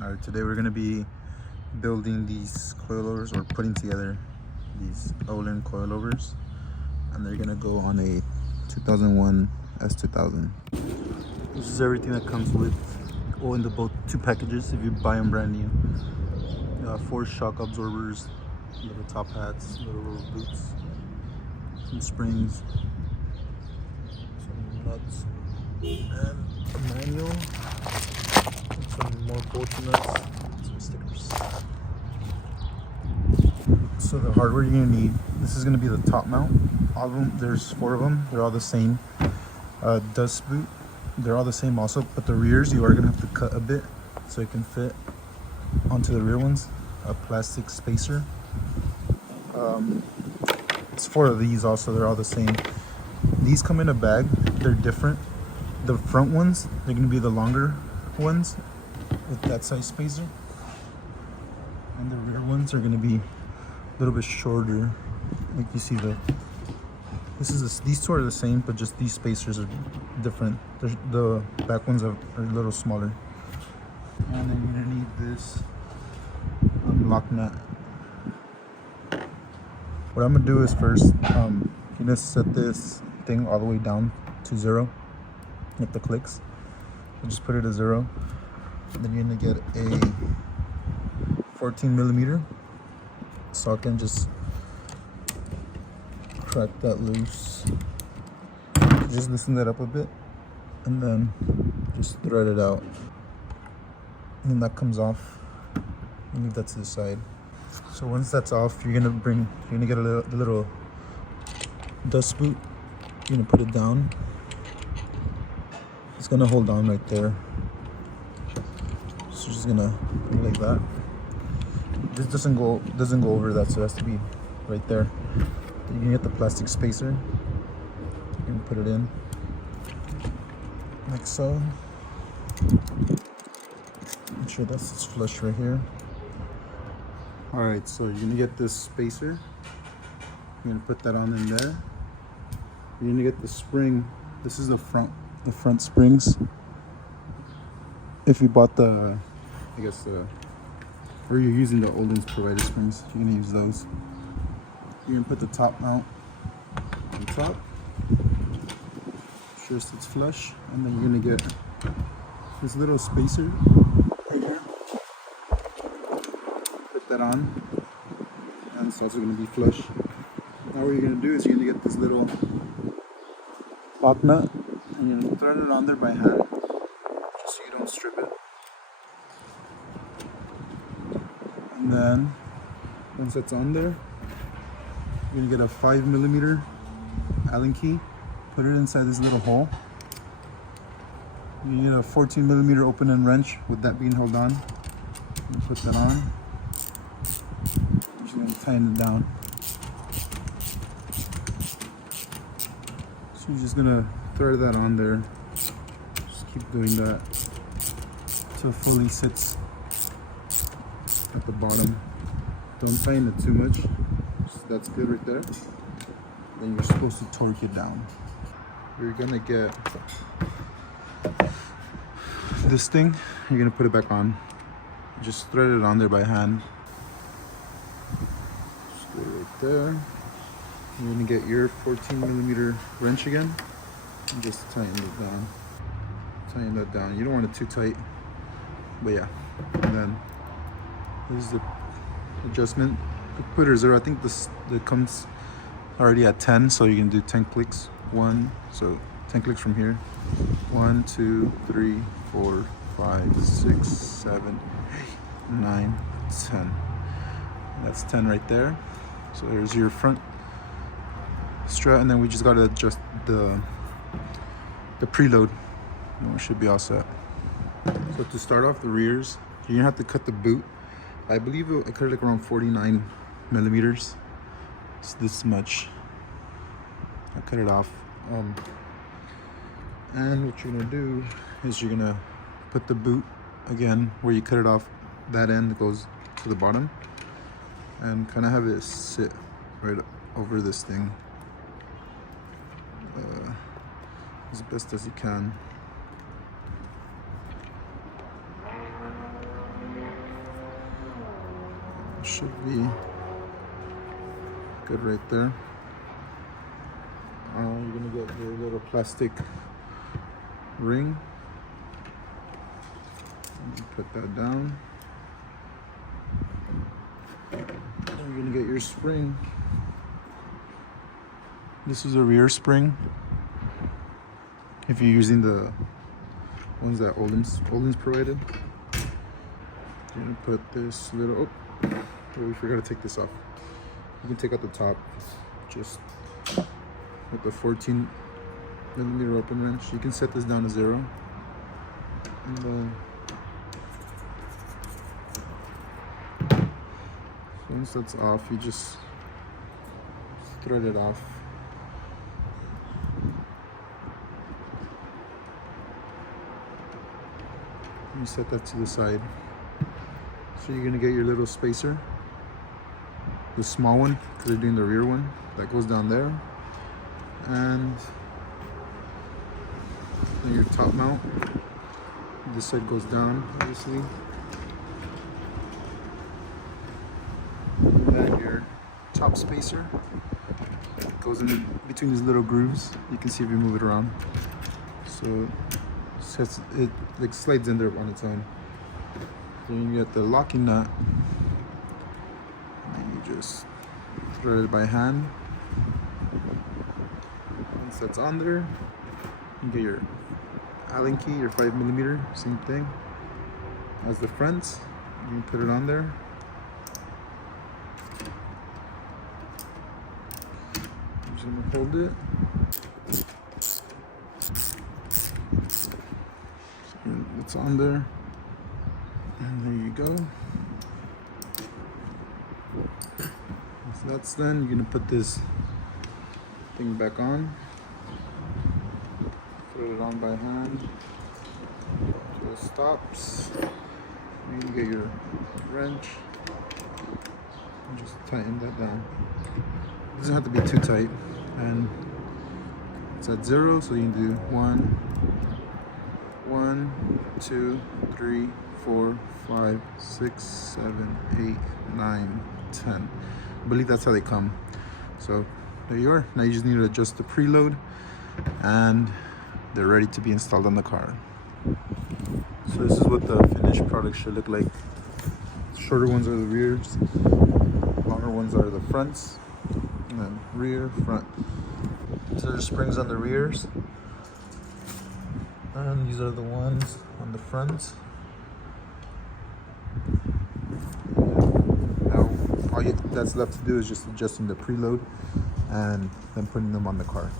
Alright, today we're going to be building these coilovers, or putting together these Ohlins coilovers, and they're going to go on a 2001 S2000. This is everything that comes with, or in the both two packages if you buy them brand new. 4 shock absorbers, little top hats, little rubber boots, some springs, some nuts, and a manual, and some more bolts nuts, and some stickers. So the hardware you're gonna need, this is gonna be the top mount. All of them, there's 4 of them, they're all the same. Dust boot, they're all the same also, but the rears you are gonna have to cut a bit so it can fit onto the rear ones. A plastic spacer. It's 4 of these also, they're all the same. These come in a bag, they're different. The front ones, they're gonna be the longer ones with that size spacer. And the rear ones are gonna be a little bit shorter. Like you see these 2 are the same, but just these spacers are different. The back ones are a little smaller. And then you're gonna need this lock nut. What I'm gonna do is first, you're gonna set this thing all the way down to 0 with the clicks. So just put it at 0. And then you're gonna get a 14mm socket and just crack that loose. Just loosen that up a bit, and then just thread it out. And then that comes off. And leave that to the side. So once that's off, you're gonna get a little dust boot. You're gonna put it down. It's gonna hold on right there. So just gonna put it like that. This doesn't go over that, so it has to be right there. Then you can get the plastic spacer. You can put it in like so. Make sure that's flush right here. Alright, so you're gonna get this spacer. You're gonna put that on in there. You're gonna get the spring. This is the front springs. If you bought or you're using the Ohlins provided springs, you're gonna use those. You're gonna put the top mount on top. Make sure it's flush, and then you're gonna get this little spacer right here. Put that on, and it's also going to be flush. Now what you're going to do is you're going to get this little lock nut, and you're going to thread it on there by hand, just so you don't strip it. And then once that's on there, you're going to get a 5mm Allen key, put it inside this little hole. You need a 14mm open end wrench with that being held on. You put that on. Just going to tighten it down. So you're just going to thread that on there. Just keep doing that until it fully sits at the bottom. Don't tighten it too much. So that's good right there. Then you're supposed to torque it down. You're going to get this thing. You're going to put it back on. Just thread it on there by hand. Just go right there. You're gonna get your 14mm wrench again and just tighten it down. Tighten that down. You don't want it too tight, but yeah. And then this is the adjustment. Put it 0. I think it comes already at 10, so you can do 10 clicks. 10 clicks from here. 1, 2, 3, 4, 5, 6, 7, 8, 9, 10. That's 10 right there. So there's your front strut, and then we just gotta adjust the preload, and we should be all set. So to start off the rears, you're gonna have to cut the boot. I believe I cut it like around 49mm. It's this much. I cut it off. And what you're gonna do is you're gonna put the boot again where you cut it off. That end goes to the bottom, and kind of have it sit right over this thing as best as you can. should be good right there. You're gonna get your little plastic ring. Put that down. You're gonna get your spring. This is a rear spring. If you're using the ones that Ohlins provided, you're gonna put this little. Oh, we forgot to take this off. You can take out the top, just with the 14mm open wrench. You can set this down to 0, and then once that's off, you just thread it off. You set that to the side. So you're gonna get your little spacer, the small one, because they're doing the rear one, that goes down there, and then your top mount. This side goes down, obviously. And your top spacer goes in between these little grooves. You can see if you move it around. So it like slides in there on its own. Then you get the locking nut, and then you just thread it by hand. Once that's on there, you get your Allen key, your 5mm, same thing as the fronts. You can put it on there. I'm just gonna hold it. It's on there, and there you go. So that's done. You're gonna put this thing back on. Throw it on by hand. So it stops. You can get your wrench and just tighten that down. It doesn't have to be too tight, and it's at 0, so you can do 1, 2, 3, 4, 5, 6, 7, 8, 9, 10. I believe that's how they come. So there you are. Now you just need to adjust the preload, and they're ready to be installed on the car. So this is what the finished product should look like. Shorter ones are the rears, longer ones are the fronts, and then rear, front. So there's springs on the rears, and these are the ones on the fronts. Now all that's left to do is just adjusting the preload and then putting them on the car.